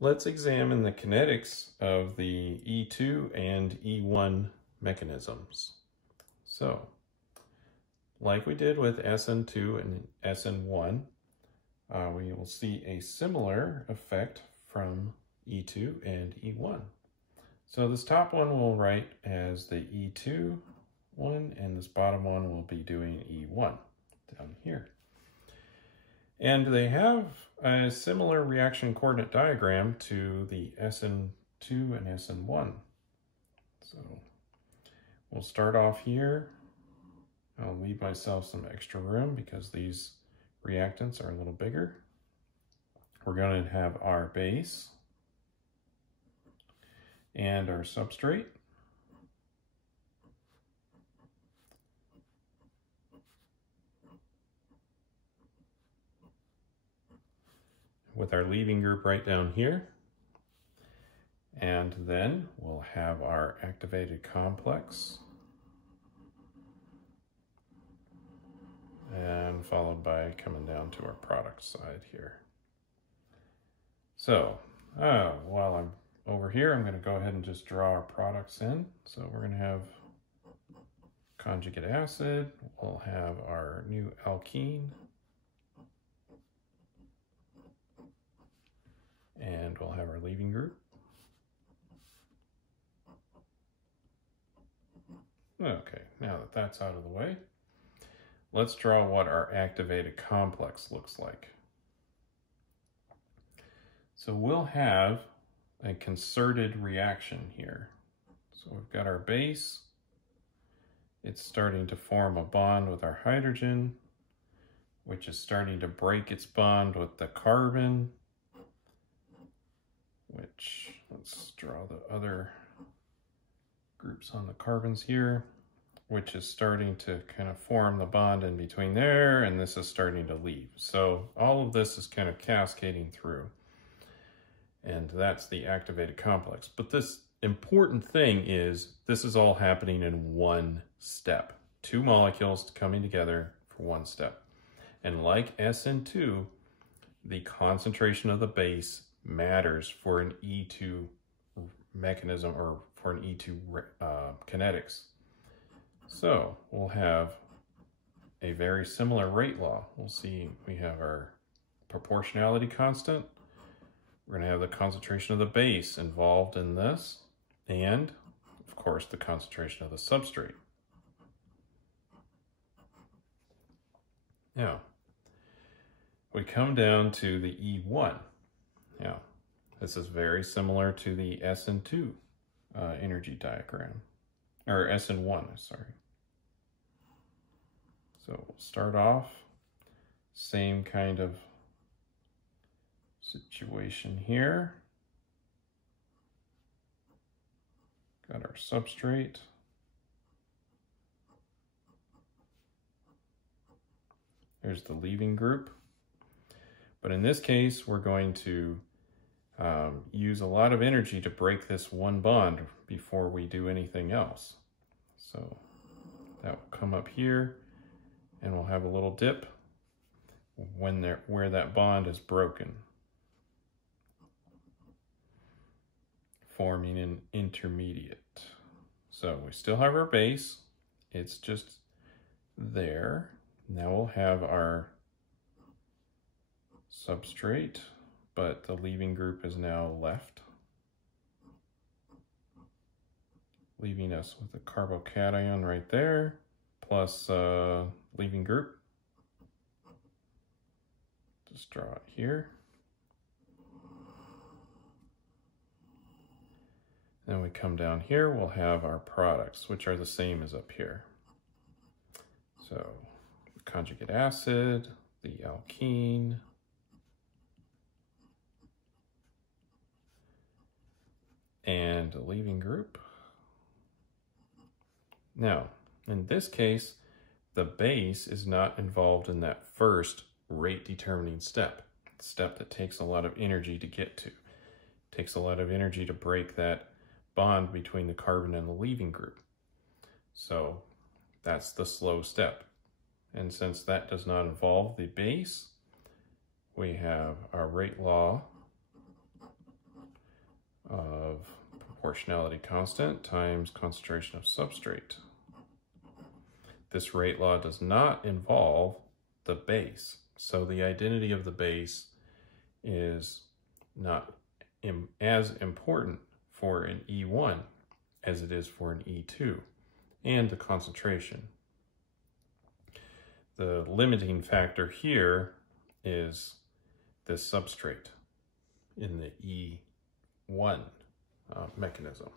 Let's examine the kinetics of the E2 and E1 mechanisms. So, like we did with SN2 and SN1, we will see a similar effect from E2 and E1. So this top one we'll write as the E2 one, and this bottom one will be doing E1 down here. And they have a similar reaction coordinate diagram to the SN2 and SN1. So we'll start off here. I'll leave myself some extra room because these reactants are a little bigger. We're going to have our base and our substrate. With our leaving group right down here. And then we'll have our activated complex. And followed by coming down to our product side here. So, while I'm over here, I'm going to go ahead and just draw our products in. So we're going to have conjugate acid. We'll have our new alkene. And we'll have our leaving group. Okay, now that that's out of the way, let's draw what our activated complex looks like. So we'll have a concerted reaction here. So we've got our base. It's starting to form a bond with our hydrogen, which is starting to break its bond with the carbon, which, let's draw the other groups on the carbons here, which is starting to kind of form the bond in between there, and this is starting to leave. So all of this is kind of cascading through, and that's the activated complex. But this important thing is this is all happening in one step. Two molecules coming together for one step. And like SN2, the concentration of the base matters for an E2 mechanism or for an E2 kinetics. So we'll have a very similar rate law. We'll see we have our proportionality constant. We're going to have the concentration of the base involved in this, and of course the concentration of the substrate. Now, we come down to the E1. Now, this is very similar to the SN2 energy diagram, or SN1, sorry. So we'll start off, same kind of situation here. Got our substrate. There's the leaving group. But in this case, we're going to use a lot of energy to break this one bond before we do anything else. So that will come up here, and we'll have a little dip where that bond is broken, forming an intermediate. So we still have our base, it's just there. Now we'll have our substrate, but the leaving group is now left, leaving us with a carbocation right there, plus leaving group. Just draw it here. Then we come down here, we'll have our products, which are the same as up here. So conjugate acid, the alkene, and a leaving group. Now, in this case, the base is not involved in that first rate determining step, the step that takes a lot of energy to get to. It takes a lot of energy to break that bond between the carbon and the leaving group. So that's the slow step. And since that does not involve the base, we have our rate law proportionality constant times concentration of substrate. This rate law does not involve the base. So the identity of the base is not as important for an E1 as it is for an E2, and the concentration. The limiting factor here is this substrate in the E1 mechanism.